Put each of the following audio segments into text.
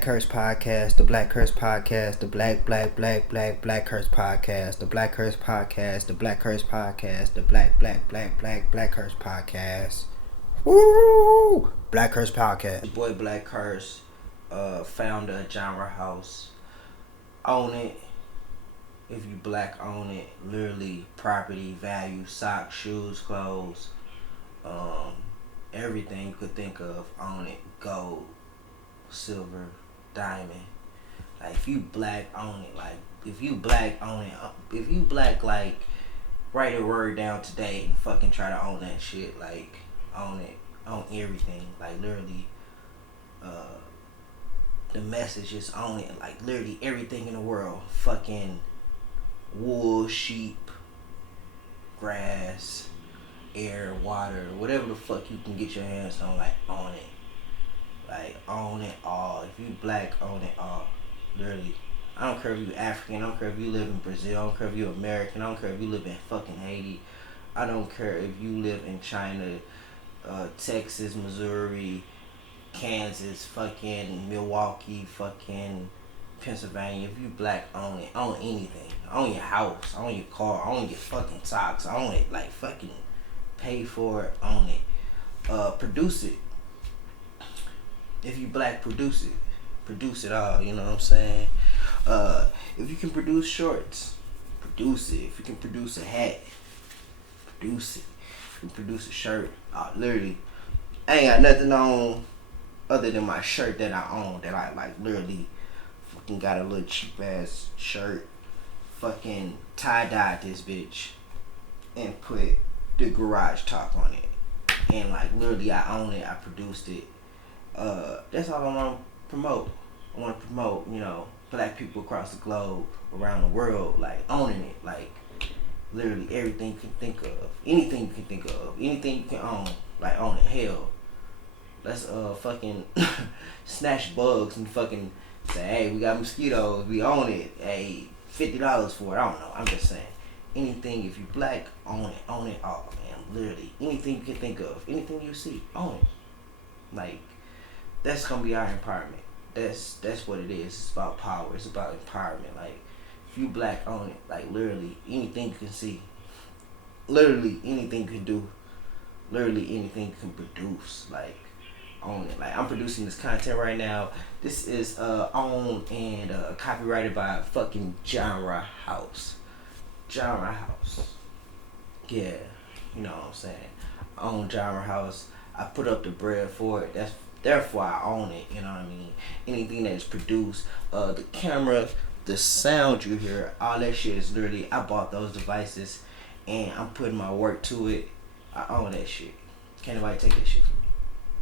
Curse podcast, the BlackCurse podcast, the Black Curse podcast, the BlackCurse podcast, the BlackCurse podcast, the Black Curse podcast. Woo! BlackCurse podcast. Your boy BlackCurse, founder of Genre House. Own it. If you black, own it. Literally, property, value, socks, shoes, clothes, everything you could think of, own it. Gold, silver, diamond. Like, if you black, own it. Like, if you black, own it. If you black, like, write a word down today and fucking try to own that shit. Like, own it. Own everything. Like, literally, the message is own it. Like, literally everything in the world. Fucking wool, sheep, grass, air, water, whatever the fuck you can get your hands on, like, own it. Like, own it all. If you black, own it all. Literally. I don't care if you African. I don't care if you live in Brazil. I don't care if you American. I don't care if you live in fucking Haiti. I don't care if you live in China, Texas, Missouri, Kansas, fucking Milwaukee, fucking Pennsylvania. If you black, own it. Own anything. Own your house. Own your car. Own your fucking socks. Own it. Like, fucking pay for it. Own it. Produce it. If you black, produce it. Produce it all, you know what I'm saying? If you can produce shorts, produce it. If you can produce a hat, produce it. If you can produce a shirt, literally, I ain't got nothing on other than my shirt that I own, that I, like, literally fucking got a little cheap ass shirt, fucking tie-dyed this bitch, and put the garage top on it. And, like, literally, I own it, I produced it. That's all I want to promote. I want to promote, black people across the globe, around the world, like, owning it. Like, literally everything you can think of. Anything you can think of. Anything you can own. Like, own it. Hell, let's, fucking snatch bugs and fucking say, hey, we got mosquitoes. We own it. Hey, $50 for it. I don't know. I'm just saying. Anything, if you black, own it. Own it all, man. Literally. Anything you can think of. Anything you see, own it. Like, that's gonna be our empowerment. That's what it is. It's about power. It's about empowerment. Like, if you black, own it. Like, literally anything you can see. Literally anything you can do. Literally anything you can produce. Like, own it. Like, I'm producing this content right now. This is owned and copyrighted by fucking Genre House. Genre House. Yeah, you know what I'm saying. I own Genre House. I put up the bread for it. Therefore I own it, you know what I mean? Anything that is produced, the camera, the sound you hear, all that shit is literally, I bought those devices and I'm putting my work to it. I own that shit. Can't nobody take that shit from me.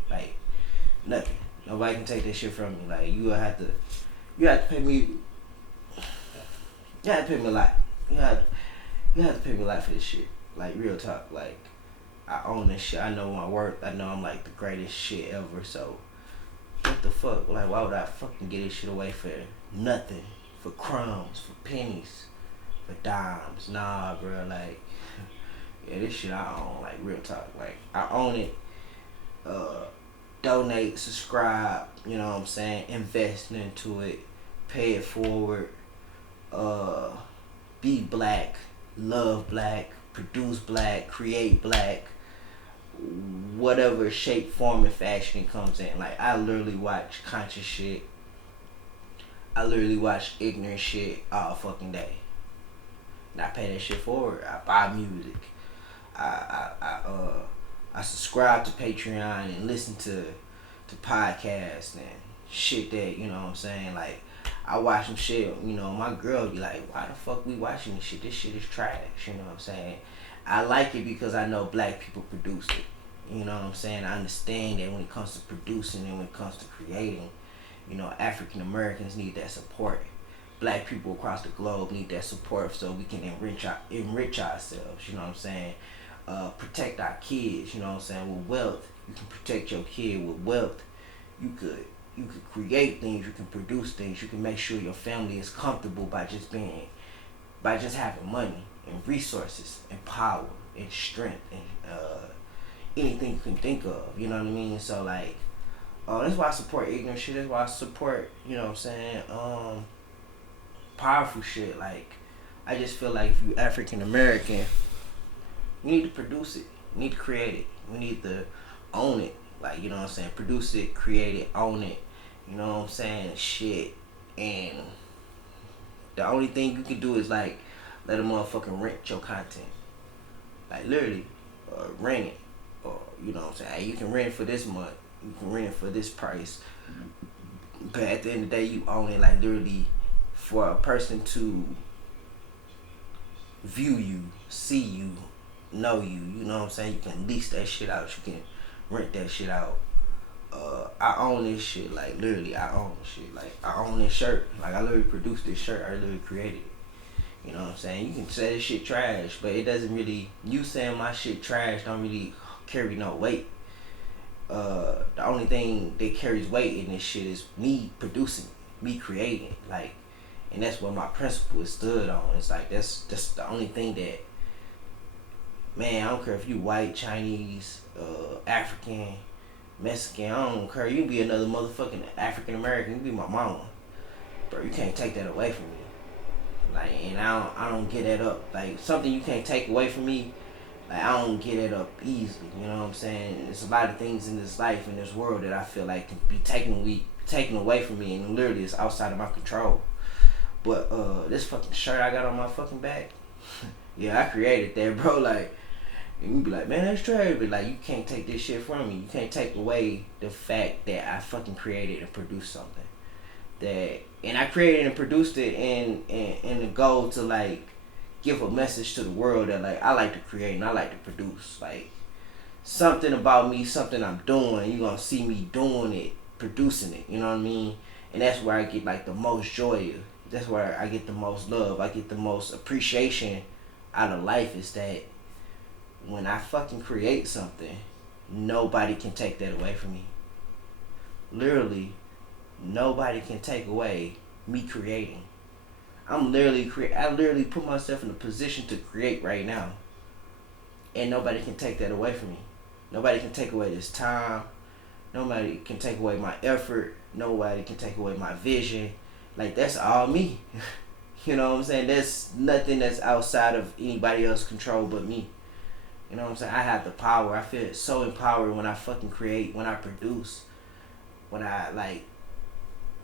Like, nothing. Nobody can take that shit from me. Like, you have to pay me, you have to pay me a lot. You have to pay me a lot for this shit. Like, real talk. Like, I own this shit. I know my worth. I know I'm, like, the greatest shit ever. So, what the fuck? Like, why would I fucking get this shit away for nothing? For crumbs, for pennies, for dimes? Nah, bro. Like, yeah, this shit I own. Like, real talk. Like, I own it. Donate, subscribe. You know what I'm saying? Invest into it. Pay it forward. Be black. Love black. Produce black. Create black. Whatever shape, form, and fashion it comes in. Like, I literally watch conscious shit. I literally watch ignorant shit all fucking day. And I pay that shit forward. I buy music. I subscribe to Patreon and listen to podcasts and shit that, you know what I'm saying? Like, I watch some shit, my girl be like, why the fuck we watching this shit? This shit is trash, you know what I'm saying? I like it because I know black people produce it. You know what I'm saying? I understand that when it comes to producing and when it comes to creating, African Americans need that support. Black people across the globe need that support so we can enrich ourselves, you know what I'm saying? Protect our kids, you know what I'm saying? With wealth, you can protect your kid. With wealth, you could create things, you can produce things, you can make sure your family is comfortable by just having money and resources and power and strength and anything you can think of, you know what I mean? So, like, That's why I support ignorant shit. That's why I support, you know what I'm saying, powerful shit. Like, I just feel like if you African American, you need to produce it. You need to create it. We need to own it. Like, you know what I'm saying? Produce it, create it, own it. You know what I'm saying? Shit. And the only thing you can do is like let a motherfucking rent your content. Like literally, rent it. Or you know what I'm saying? Hey, you can rent it for this month. You can rent it for this price. But at the end of the day, you own it. Like literally, for a person to view you, see you, know you. You know what I'm saying? You can lease that shit out. You can rent that shit out. I own this shit. Like literally, I own this shit. Like I own this shirt. Like I literally produced this shirt. I literally created it. You know what I'm saying? You can say this shit trash, but it doesn't really. You saying my shit trash don't really carry no weight. The only thing that carries weight in this shit is me producing, me creating. Like, and that's what my principle is stood on. It's like that's the only thing that. Man, I don't care if you white, Chinese, African, Mexican, I don't care. You can be another motherfucking African American. You can be my mama, bro. You can't take that away from me. Like, and I don't get that up. Like something you can't take away from me. Like I don't get it up easily. You know what I'm saying? There's a lot of things in this life, in this world, that I feel like can be taken away from me, and literally it's outside of my control. But this fucking shirt I got on my fucking back, yeah, I created that, bro. Like. And you be like, man, that's trash. But like, you can't take this shit from me. You can't take away the fact that I fucking created and produced something. And I created and produced it in the goal to like give a message to the world that like I like to create and I like to produce. Like something about me, something I'm doing. You gonna see me doing it, producing it. You know what I mean? And that's where I get like the most joy. That's where I get the most love. I get the most appreciation out of life. Is that when I fucking create something, nobody can take that away from me. Literally, nobody can take away me creating. I literally put myself in a position to create right now. And nobody can take that away from me. Nobody can take away this time. Nobody can take away my effort. Nobody can take away my vision. Like, that's all me. You know what I'm saying? There's nothing that's outside of anybody else's control but me. You know what I'm saying? I have the power. I feel so empowered when I fucking create, when I produce, when I like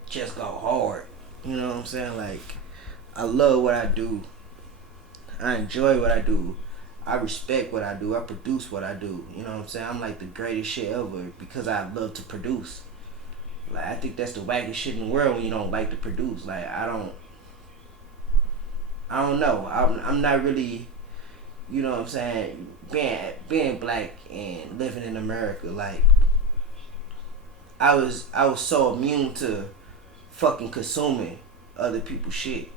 just go hard. You know what I'm saying? Like, I love what I do. I enjoy what I do. I respect what I do. I produce what I do. You know what I'm saying? I'm like the greatest shit ever because I love to produce. Like, I think that's the wackest shit in the world when you don't like to produce. Like, I don't know. I'm not really. You know what I'm saying? Being black and living in America, like I was so immune to fucking consuming other people's shit.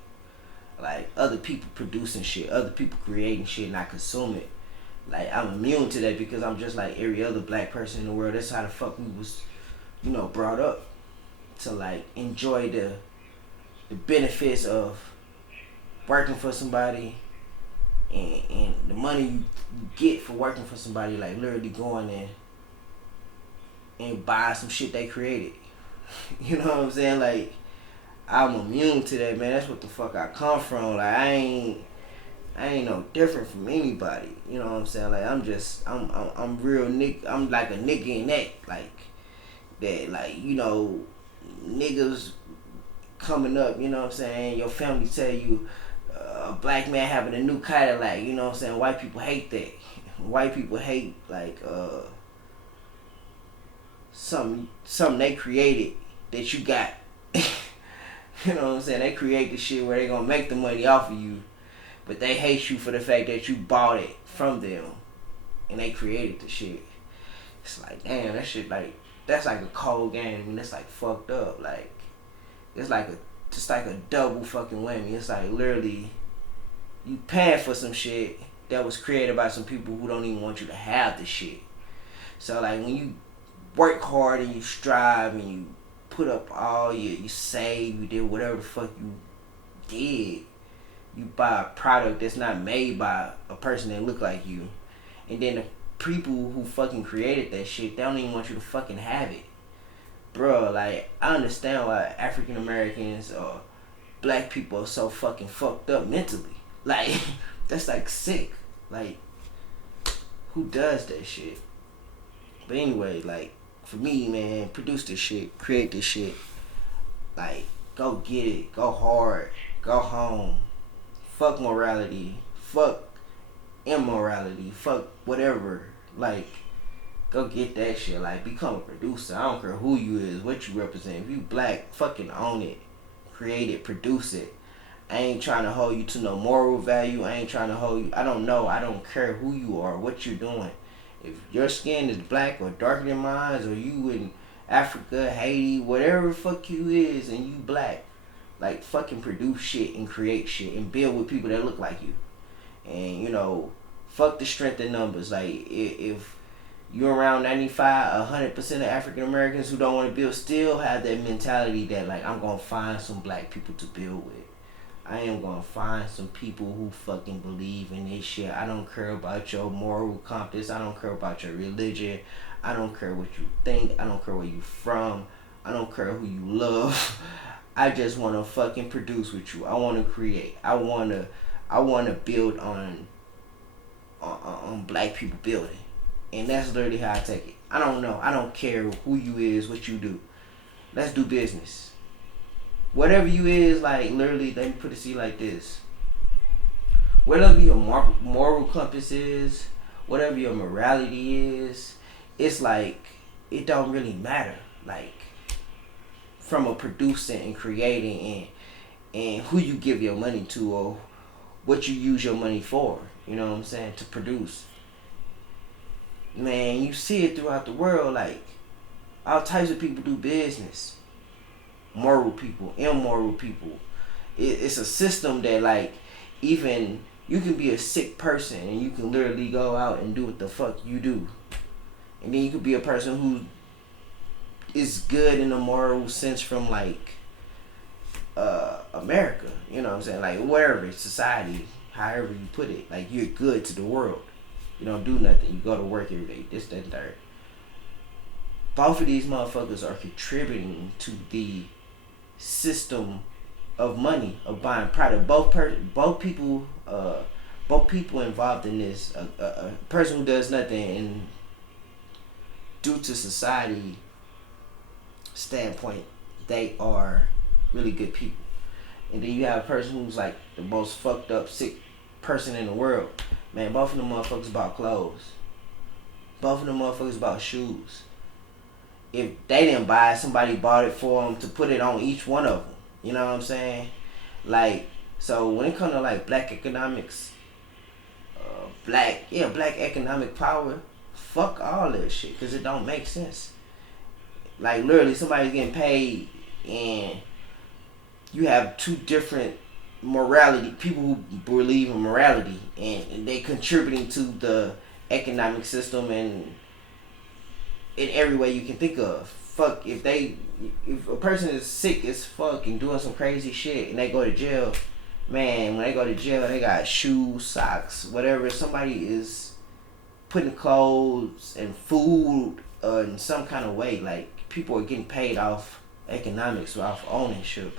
Like other people producing shit, other people creating shit, and I consume it. Like I'm immune to that because I'm just like every other black person in the world. That's how the fuck we was, brought up to like enjoy the benefits of working for somebody. And the money you get for working for somebody, like literally going in and buy some shit they created. You know what I'm saying? Like, I'm immune to that, man. That's what the fuck I come from. Like, I ain't no different from anybody. You know what I'm saying? Like, I'm real nigga. I'm like a nigga in that. Like, that, like, niggas coming up, you know what I'm saying? Your family tell you, a black man having a new Cadillac, you know what I'm saying? White people hate that. White people hate like something they created that you got. You know what I'm saying? They create the shit where they gonna make the money off of you, but they hate you for the fact that you bought it from them and they created the shit. It's like, damn, that shit like that's like a cold game. I mean, that's like fucked up. Like it's like a double fucking whammy. It's like literally you paying for some shit that was created by some people who don't even want you to have the shit. So like when you work hard and you strive and you put up all you save, you did whatever the fuck you did, you buy a product that's not made by a person that look like you, and then the people who fucking created that shit, they don't even want you to fucking have it. bro, like, I understand why African Americans or black people are so fucking fucked up mentally. Like, that's like sick. Like, who does that shit? But anyway, like, for me, man, produce this shit, create this shit. Like, go get it, go hard, go home. Fuck morality, fuck immorality, fuck whatever. Like, go get that shit. Like, become a producer. I don't care who you is, what you represent. If you black, fucking own it. Create it, produce it. I ain't trying to hold you to no moral value. I ain't trying to hold you. I don't know. I don't care who you are, what you're doing. If your skin is black or darker than mine, or you in Africa, Haiti, whatever the fuck you is, and you black, like, fucking produce shit and create shit and build with people that look like you. And, you know, fuck the strength in numbers. Like, if you're around 95, 100% of African Americans who don't want to build still have that mentality that, like, I'm going to find some black people to build with. I am going to find some people who fucking believe in this shit. I don't care about your moral compass. I don't care about your religion. I don't care what you think. I don't care where you from. I don't care who you love. I just want to fucking produce with you. I want to create. I want to build on black people building. And that's literally how I take it. I don't know. I don't care who you is, what you do. Let's do business. Whatever you is, like, literally, let me put it to you like this. Whatever your moral compass is, whatever your morality is, it's like, it don't really matter. Like, from a producing and creating and who you give your money to or what you use your money for. You know what I'm saying? To produce. Man, you see it throughout the world. Like, all types of people do business. Moral people, immoral people. It's a system that, like, even you can be a sick person and you can literally go out and do what the fuck you do. And then you could be a person who is good in a moral sense from, like, America. You know what I'm saying? Like, wherever, society, however you put it. Like, you're good to the world. You don't do nothing. You go to work every day. This, that, and third. Both of these motherfuckers are contributing to the system of money, of buying product. Both people involved in this. A person who does nothing, and due to society standpoint, they are really good people. And then you have a person who's like the most fucked up, sick person in the world. Man, both of them motherfuckers bought clothes. Both of them motherfuckers bought shoes. If they didn't buy it, somebody bought it for them to put it on each one of them. You know what I'm saying? Like, so when it comes to, like, black economics, black economic power, fuck all that shit, because it don't make sense. Like, literally, somebody's getting paid and you have two different morality, people who believe in morality, and they contributing to the economic system and in every way you can think of. Fuck, if a person is sick as fuck and doing some crazy shit and they go to jail, man, when they go to jail, they got shoes, socks, whatever. Somebody is putting clothes and food in some kind of way. Like, people are getting paid off economics, off ownership.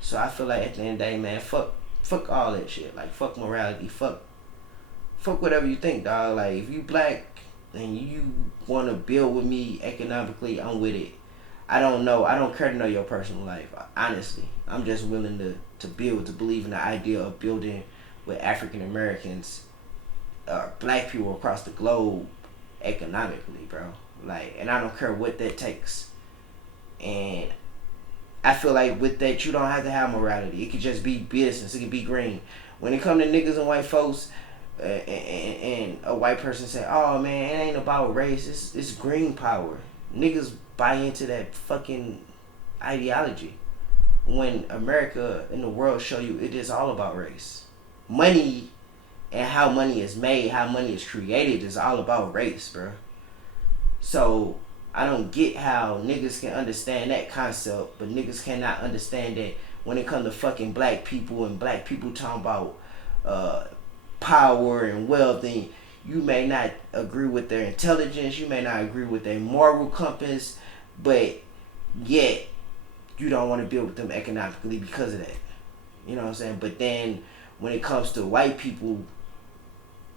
So I feel like at the end of the day, man, fuck all that shit. Like, fuck morality, fuck whatever you think, dog. Like, if you black and you want to build with me economically, I'm with it. I don't care to know your personal life, honestly. I'm just willing to build, to believe in the idea of building with African Americans, black people across the globe economically, bro. Like, and I don't care what that takes. And I feel like with that, you don't have to have morality. It could just be business. It could be green. When it comes to niggas and white folks, and a white person say, "Oh man, it ain't about race. It's green power." Niggas buy into that fucking ideology. When America and the world show you it is all about race, money, and how money is made, how money is created is all about race, bro. So I don't get how niggas can understand that concept, but niggas cannot understand that when it comes to fucking black people and black people talking about power and wealth, and you may not agree with their intelligence, you may not agree with their moral compass, but Yet you don't want to build with them economically because of that. You know what I'm saying? But then when it comes to white people,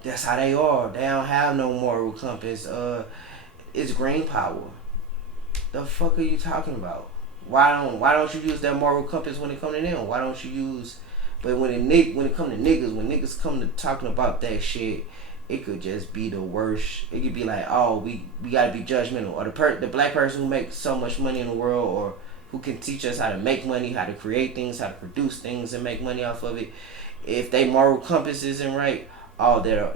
that's how they are. They don't have no moral compass. It's green power. The fuck are you talking about? Why don't you use that moral compass when it come to them? Why don't you use? But when it come to niggas, when niggas come to talking about that shit, it could just be the worst. It could be like, oh, we gotta be judgmental, or the black person who makes so much money in the world, or who can teach us how to make money, how to create things, how to produce things, and make money off of it. If they moral compass isn't right, oh, they're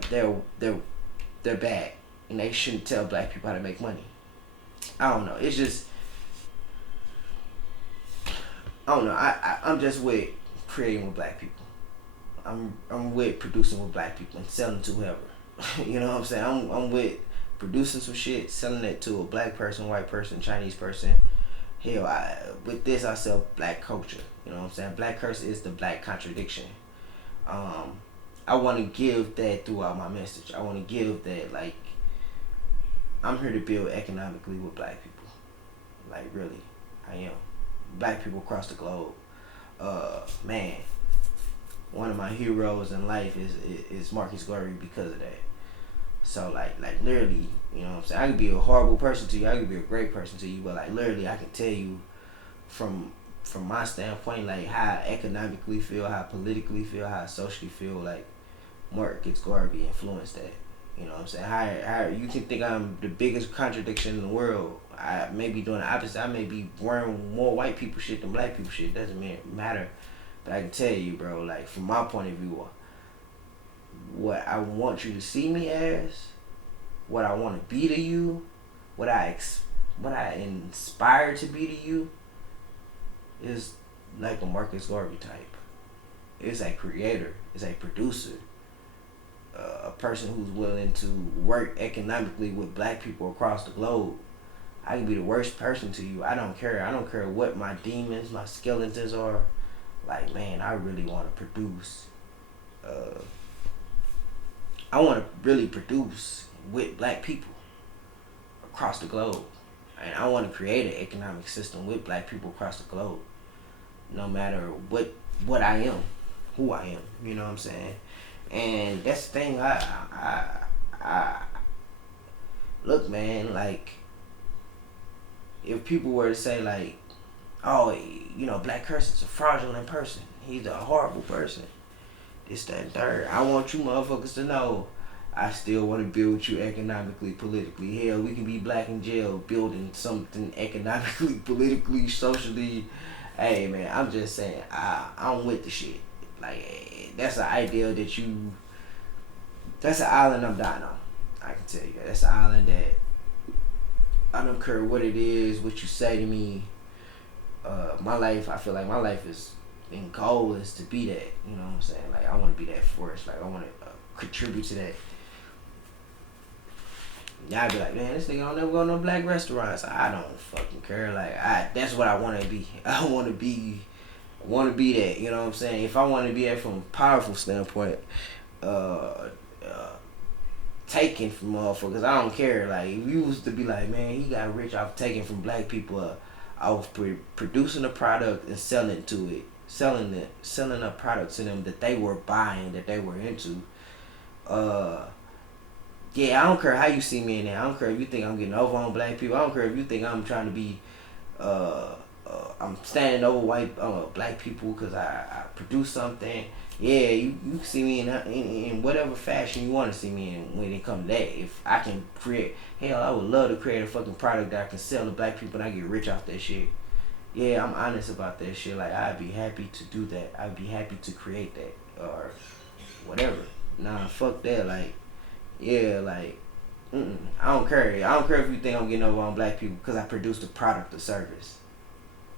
bad, and they shouldn't tell black people how to make money. I don't know. It's just I don't know. I'm just with creating with black people. I'm with producing with black people and selling to whoever. You know what I'm saying? I'm with producing some shit, selling it to a black person, white person, Chinese person. Hell, with this I sell black culture. You know what I'm saying? BlackCurse is the black contradiction. I want to give that throughout my message. I want to give that, like, I'm here to build economically with black people. Like, really, I am. Black people across the globe. Man, one of my heroes in life is Marcus Garvey because of that. So like literally, you know what I'm saying? I could be a horrible person to you, I could be a great person to you, but like literally I can tell you from my standpoint, like how I economically feel, how I politically feel, how I socially feel, like Marcus Garvey influenced that. You know what I'm saying? How you can think I'm the biggest contradiction in the world. I may be doing the opposite. I may be wearing more white people shit than black people shit. Doesn't matter. But I can tell you, bro, like from my point of view, what I want you to see me as, what I want to be to you, what I inspire to be to you, is like a Marcus Garvey type. It's a creator. It's a producer. A person who's willing to work economically with black people across the globe. I can be the worst person to you. I don't care. I don't care what my demons, my skeletons are. Like, man, I really want to produce. I want to really produce with black people across the globe. And I want to create an economic system with black people across the globe. No matter what I am, who I am. You know what I'm saying? And that's the thing. I look, man, like, if people were to say, like, oh, you know, BlackCurse is a fraudulent person, he's a horrible person, this, that, and third, I want you motherfuckers to know I still want to build with you economically, politically. Hell, we can be black in jail building something economically, politically, socially. Hey, man, I'm just saying, I'm with the shit. Like, that's an ideal that's an island I'm dying on. I can tell you that. That's an island that I don't care what it is, what you say to me. My life, I feel like my life is in goal is to be that. You know what I'm saying? Like, I want to be that force. Like, I want to contribute to that. Y'all be like, man, this nigga don't never go to no black restaurants. I don't fucking care. Like, that's what I want to be. I want to be that. You know what I'm saying? If I want to be that from a powerful standpoint, taking from motherfuckers, I don't care. Like, if you was to be like, man, he got rich off taking from black people, I was producing a product and selling a product to them that they were buying, that they were into. Yeah, I don't care how you see me in there. I don't care if you think I'm getting over on black people. I don't care if you think I'm trying to be, I'm standing over black people because I produce something. Yeah, you see me in whatever fashion you want to see me in when it comes to that. If I can create, hell, I would love to create a fucking product that I can sell to black people and I get rich off that shit. Yeah, I'm honest about that shit. Like, I'd be happy to do that. I'd be happy to create that or whatever. Nah, fuck that. Like, yeah, like, I don't care. I don't care if you think I'm getting over on black people because I produced a product or service.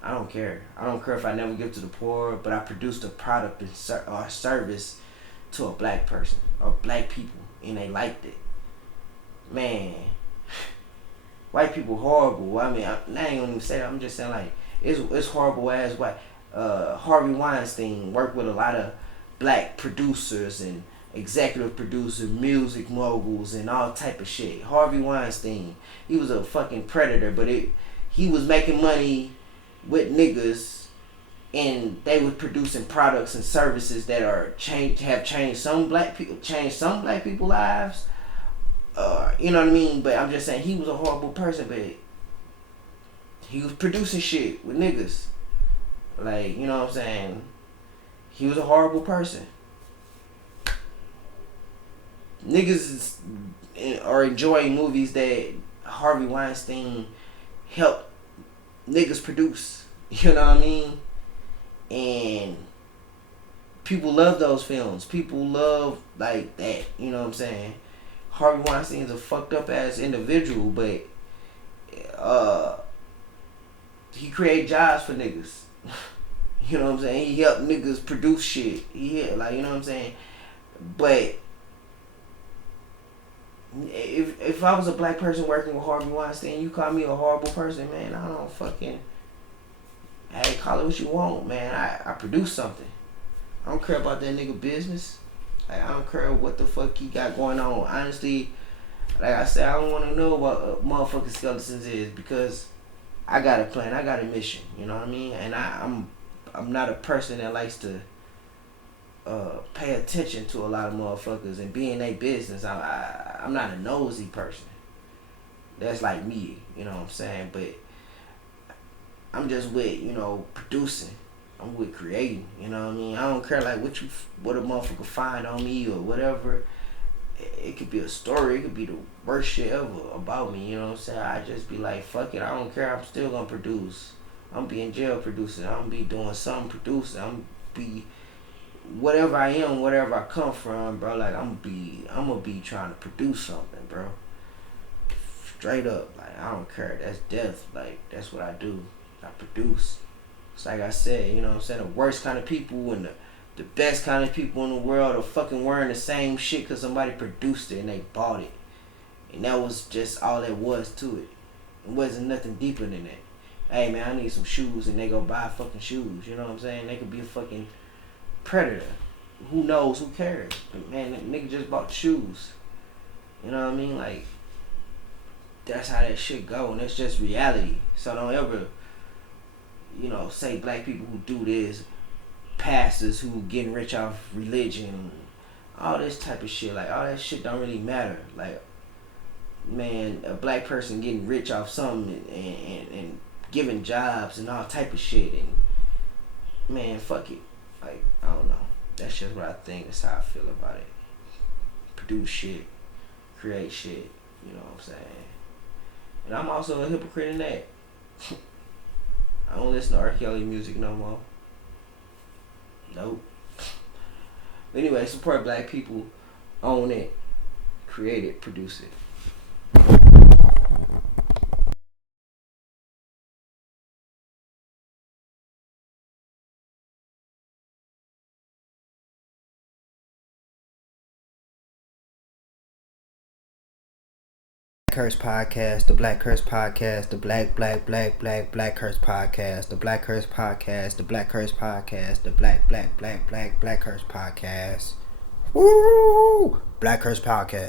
I don't care. I don't care if I never give to the poor, but I produced a product or service to a black person or black people, and they liked it. Man, white people horrible. I mean, I ain't gonna even say that. I'm just saying, like, it's horrible as white. Harvey Weinstein worked with a lot of black producers and executive producers, music moguls, and all type of shit. Harvey Weinstein, he was a fucking predator, but he was making money with niggas, and they were producing products and services that have changed some black people lives. You know what I mean? But I'm just saying he was a horrible person, but he was producing shit with niggas. Like, you know what I'm saying? He was a horrible person. Niggas are enjoying movies that Harvey Weinstein helped niggas produce. You know what I mean? And people love those films. People love like that. You know what I'm saying? Harvey Weinstein's a fucked up ass individual, but he created jobs for niggas. You know what I'm saying? He helped niggas produce shit. You know what I'm saying? But if I was a black person working with Harvey Weinstein, you call me a horrible person, man. I don't fucking. Hey, call it what you want, man. I produce something. I don't care about that nigga business. Like, I don't care what the fuck he got going on. Honestly, like I said, I don't want to know what motherfucking skeletons is, because I got a plan. I got a mission. You know what I mean? And I'm not a person that likes to pay attention to a lot of motherfuckers and be in their business. I'm not a nosy person. That's like me. You know what I'm saying? But I'm just with, producing. I'm with creating. You know what I mean? I don't care like what a motherfucker find on me or whatever. It could be a story. It could be the worst shit ever about me. You know what I'm saying? I just be like, fuck it. I don't care. I'm still gonna produce. I'm be in jail producing. I'm be doing something producing. I'm be whatever I am, whatever I come from, bro. Like I'm gonna be trying to produce something, bro. Straight up. Like I don't care. That's death. Like that's what I do. I produce. It's like I said, you know what I'm saying? The worst kind of people and the best kind of people in the world are fucking wearing the same shit because somebody produced it and they bought it. And that was just all there was to it. It wasn't nothing deeper than that. Hey man, I need some shoes, and they go buy fucking shoes. You know what I'm saying? They could be a fucking predator. Who knows? Who cares? But man, that nigga just bought shoes. You know what I mean? Like, that's how that shit go, and that's just reality. So don't ever, say black people who do this, pastors who getting rich off religion, all this type of shit. Like, all that shit don't really matter. Like, man, a black person getting rich off something and giving jobs and all type of shit, and man, fuck it. Like, I don't know. That's just what I think. That's how I feel about it. Produce shit, create shit. You know what I'm saying? And I'm also a hypocrite in that. I don't listen to R. Kelly music no more. Nope. Anyway, support black people. Own it. Create it. Produce it. Curse podcast, the BlackCurse podcast, the BlackCurse podcast, the BlackCurse podcast, the BlackCurse podcast, the BlackCurse podcast. Woo! BlackCurse podcast.